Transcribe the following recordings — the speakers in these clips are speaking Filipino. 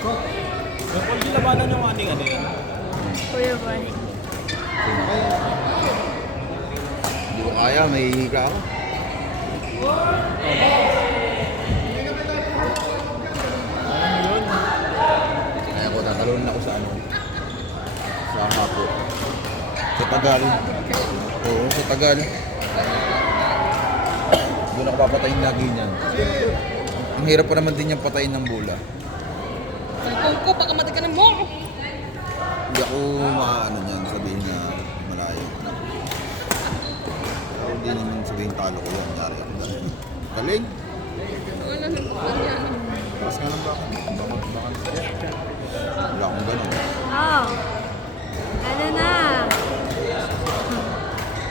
Yung kung labanan yung ating ano yan. Kuya Boy. Hindi ko kaya, may hihika ako. Ano yun? Kaya ko tatalon ako sa ano. Sa Mapo. Sa Tagal. Oo, sa Tagal. Doon ako papatayin lagi niyan. Ang hirap pa naman din yung patayin ng bola. Cellphone ko, baka mataganan mo! Hindi ako maano niyan, sabihin na malayo. Pero hindi naman sabihin talo ko yan. Nyari ako dahil. Galing! Wala nang yan. Tapos nga lang baka. Wala akong ganun. Oh. Ano na?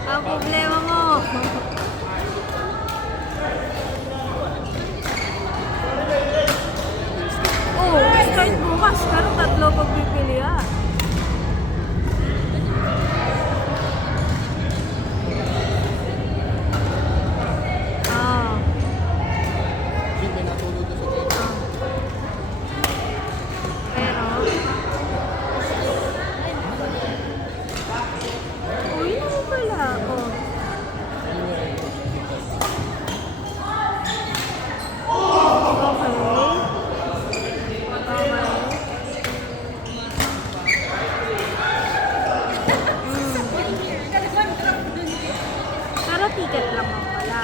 Ang problema mo. Oh, start bukas. Pero tatlo pagpipilian. Ah. Pero, uy, ano pala? Oh. Pero ticket lang ako pala.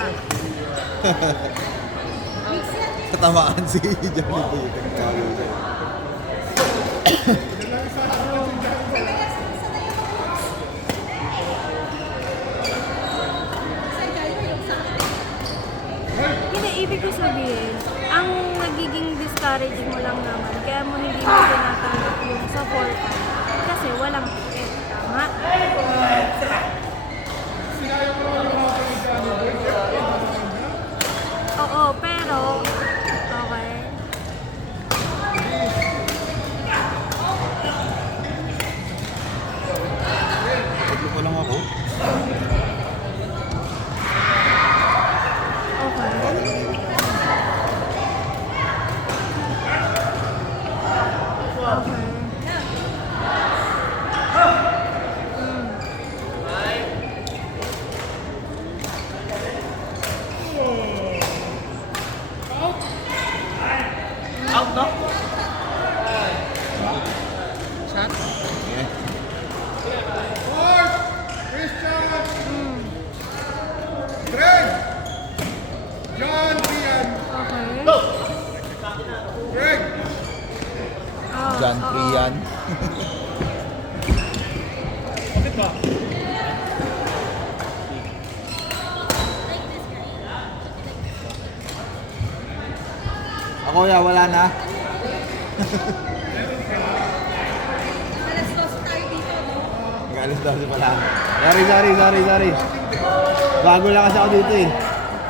Katamaan si Johnny Boy. Nagkakaroon siya. Hindi, ibig ko sabihin, ang nagiging discouraging mo lang naman, kaya mo hindi mo tinatanggap yung sa 4-5 kasi walang ticket. Tama? Oo, pero, okay. Tatlo pa lang ako. Okay. Bago lang yun. Okay. Out na? Shot? Eh, Greg! John Rian! Okay. Greg! Oh, John oo. Prian. Bakit ba? Ako ya, wala na. Nag-alis daw si pala. Sorry. Bago lang kasi ako dito eh.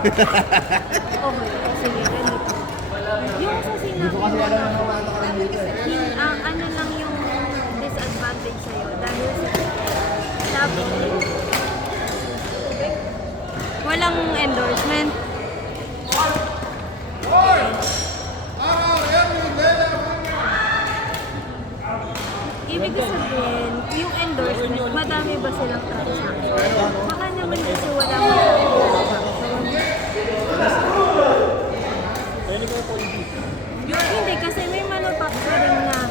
Okay, sige, ganito. Yung sa sinabi Hindi ko kasi alam na nawala ka lang dito eh. ang ano lang yung disadvantage sa'yo dahil sa sabi walang endorsement. Ibig ko sabihin, yung endorsement, madami ba silang transaction? Baka naman kasi wala masyadong transaction. Hindi, kasi may manufacturing na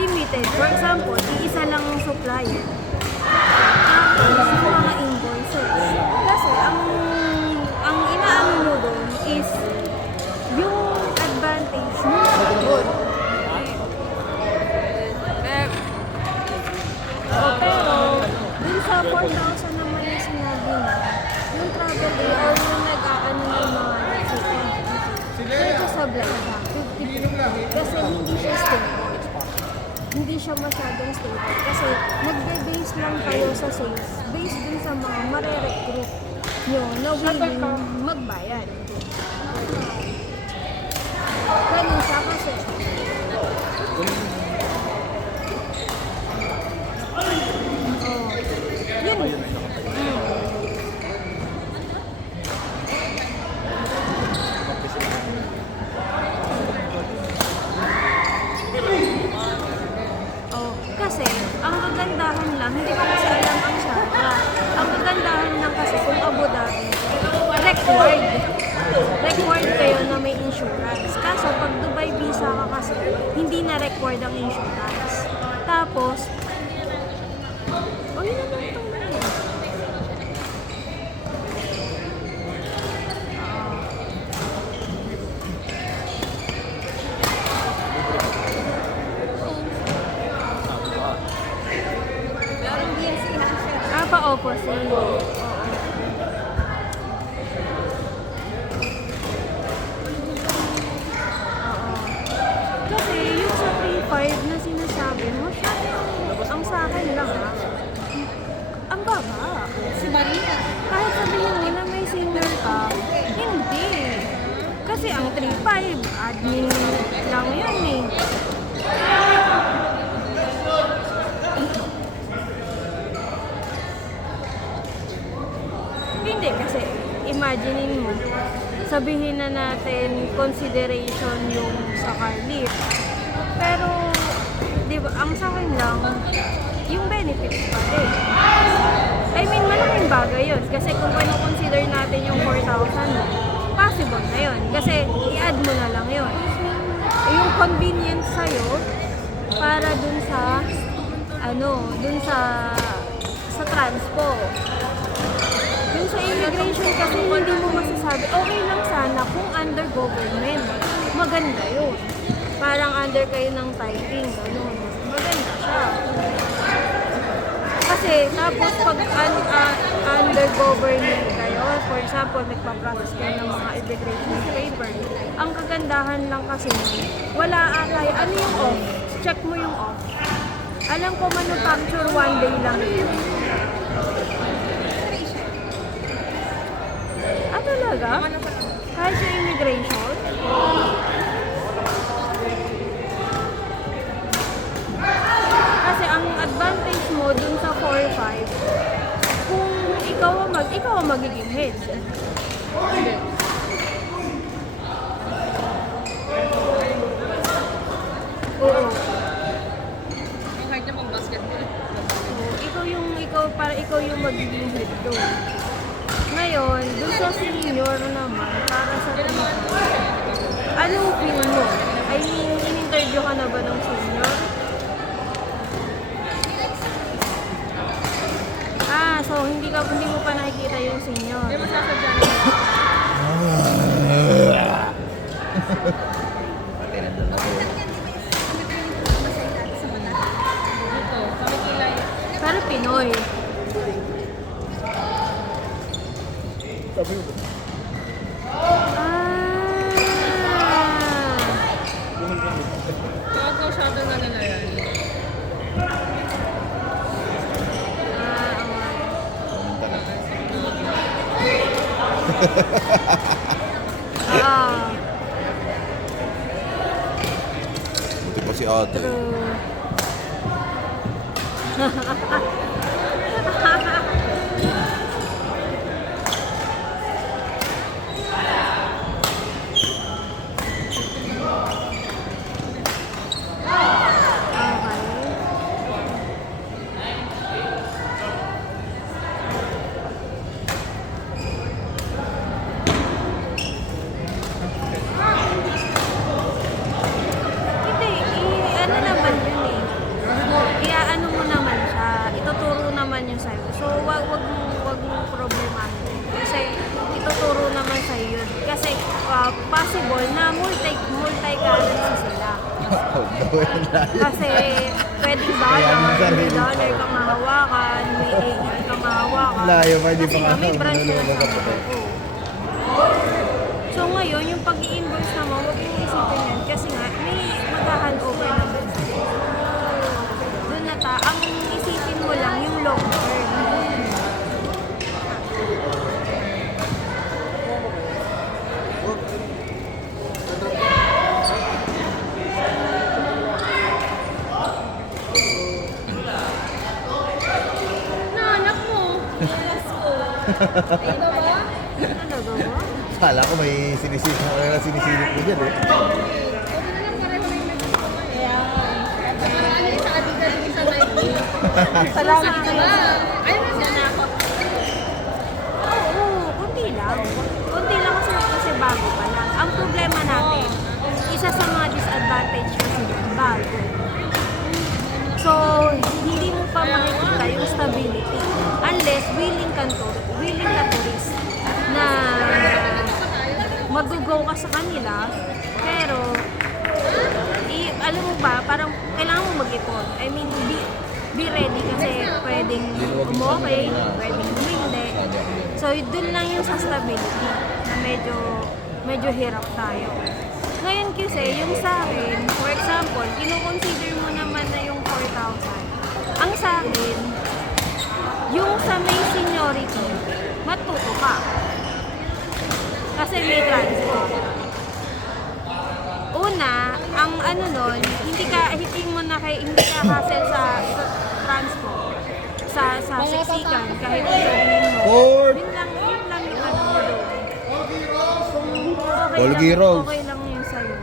limited. For example, iisa lang ang supplier. Tapos, yung mga invoices. Kasi, ang inaano mo doon is yung advantage mo. Pero, dun sa 4,000 naman yung sinabi niya, yung travel day or yung nag-aano ng mga medyo sobra siya, 50-50. Kasi hindi siya stable. Hindi siya masyadong stable. Kasi nagbe-base lang kayo sa sales based dun sa mga mare-recruit nyo na willing magbayad. Ganun siya kasi. Yun. hindi ko kasi alam ang Sharjah. Ang kagandahan lang kasi kung Abu Dhabi, required kayo na may insurance. Kaso pag Dubai visa ka kasi, hindi na required ang insurance. Tapos, yun na lang itong pa-opposite. Oo. Kasi yung sa 3.5 na sinasabi mo, ang sa akin lang ang baba. Si Maria. Kahit sabihin mo na may senior ka, hindi. Kasi ang 3.5, admin lang yun eh. Hindi, kasi imaginein mo, sabihin na natin consideration yung sa car lift. Pero, di ba, ang sa akin lang, yung benefits pa rin. I mean, malaking bagay yun. Kasi kung consider natin yung 4,000, possible na yun. Kasi i-add mo na lang yun. Yung convenience sa'yo, para dun sa, dun sa transpo. Yung sa immigration kasi hindi mo masasabi, okay lang sana kung under government. Maganda yun. Parang under kayo ng typing, gano'n. Maganda siya. Kasi tapos pag under government kayo, for example, nagpa-process kayo ng mga immigration paper, ang kagandahan lang kasi, wala atay, ano yung off? Check mo yung off. Alam ko manufacture 1 day lang yun. Talaga? Kahit sa immigration? Kasi ang advantage mo dun sa 4-5, kung ikaw ang magiging head. Oo. Ang hard niya mag-basketball. Ikaw yung magiging head doon. Ngayon, dun sa senior naman, para sa anong feel mo? I mean, in-interview ka na ba ng senior? So hindi mo pa nakikita yung senior. Hindi mo sasadya niya. Dito, kami kilay. Pero Pinoy. Shadow na nila yan. Buti pa si ate. True. So, wag mong problemahin. Kasi ituturo naman sa yun. Kasi possible na multi-currency sila. Kasi pwedeng dollar kang mahawakan, may AED kang mahawakan. Kasi nga may branch na sa Monaco. So ngayon, yung pag-i-invoice naman, wag mong isipin yan. Kasi nga, may mag-hand-over naman sila. Doon ang isipin mo lang yung long term. Anak mo. Ayun na ba? Talaga ba? Kala ko may sinisilip mo dyan eh. Sabi na lang pareho na yung nagkakaroon. Kaya, sa Adidas, isa Nike. Salamat Ito kayo. ba? Ayun na siya na ako. Oo, konti lang. Konti lang kasi bago pa lang. Ang problema natin, isa sa mga disadvantage kasi bago. So, hindi mo pa makikita yung stability unless willing ka to risk na mag-go ka sa kanila, pero alam mo ba, parang kailangan mo mag-ipon. I mean, be ready kasi pwedeng okay, pwedeng hindi. So, dun lang yung sa stability na medyo hirap tayo. Ngayon kasi, yung sa akin, for example, kino-consider mo naman na yung 4,000. Ang sa akin, yung sa may seniority, matuto ka. Kasi may transport. Una, ang ano nun, hindi ka hassle sa transport. Sa siksikan, kahit sabihin mo. Ford! Yun lang yung ano mo doon. Kung Polgi Rose. okay lang yun sa'yo.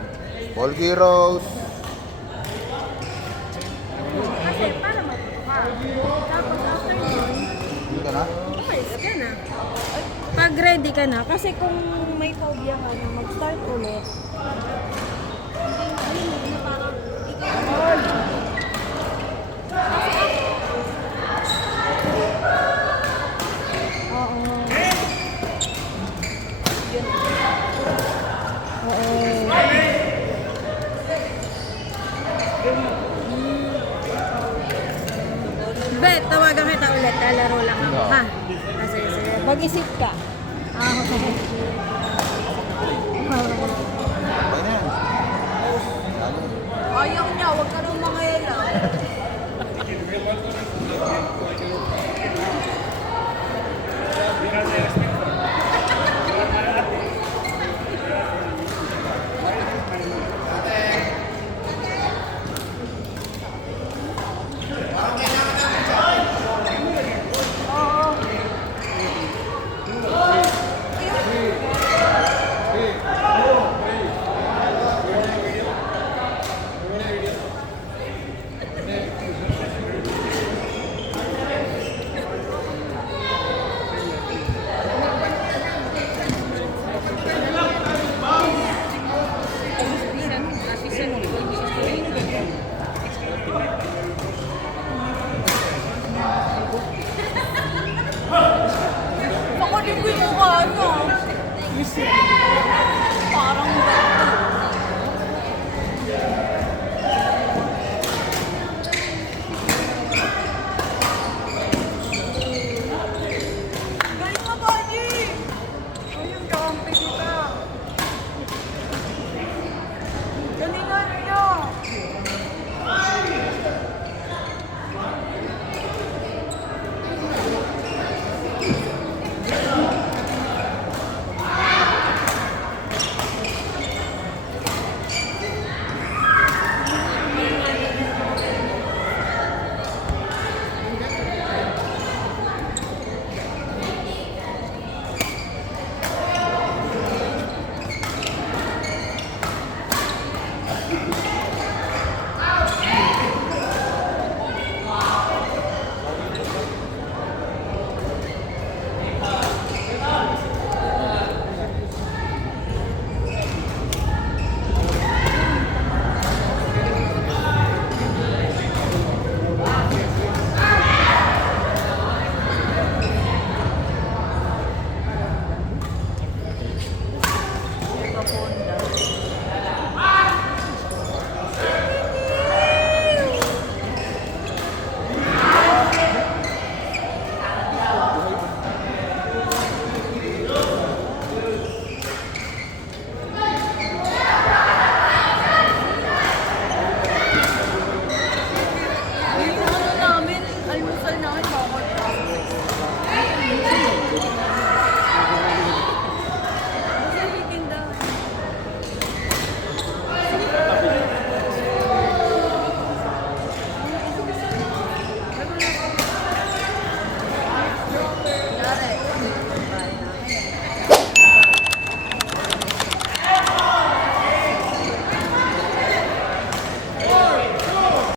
Polgi Rose. Kasi para matuto ka. Tapos after yun, Hindi ka na? umalis ka na. Pag ready ka na, kasi kung may phobia ka na mag-start ulit, hindi na parang ikaw. Oo. Yun. Oo. Bet, tawagan kita ulit. Lalaro lang ako, ha? Sige, sige. Mag-isip ka. Okay. Okay na yan. Ayaw niya, huwag ka nang